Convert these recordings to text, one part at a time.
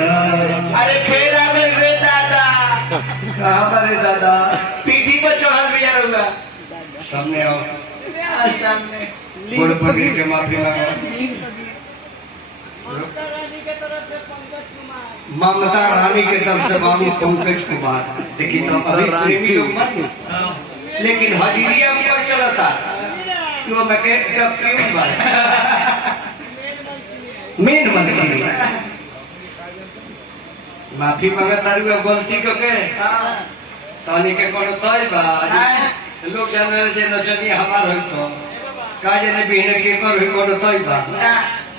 अरे खेड़ा में रे दादा कहाँ पर है दादा? पीठी पर चढ़ल भी रहूंगा सामने आओ, सामने गोड़ पकड़ के माफी मांगो। ममता रानी के तरफ से बाबू पंकज कुमार। देखिए तो अभी प्रेमी लोग मत, लेकिन हजीरिया में पर चला था क्यों मैं के क्यों बात मेन मंत्री माफी मांगता रुआ गलती को के तानी के कोनो तय बा लोग जान रहे जे नचनी हमार होई सो काजे ने बिहने के कर होई कोनो तय बा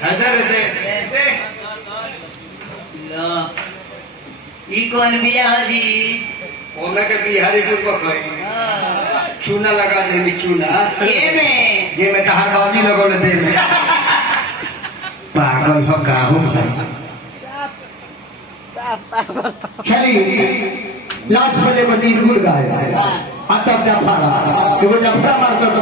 हैदर दे लो ई कौन बिया जी ओमे के बिहारी पूर्व कोई चूना लगा देनी चूना के में ये में तहार बाबूजी लगोले दे में पागल हो का हो चलिए लास्ट वाले को नींद गुड़ गाए तब डफारा मारता तो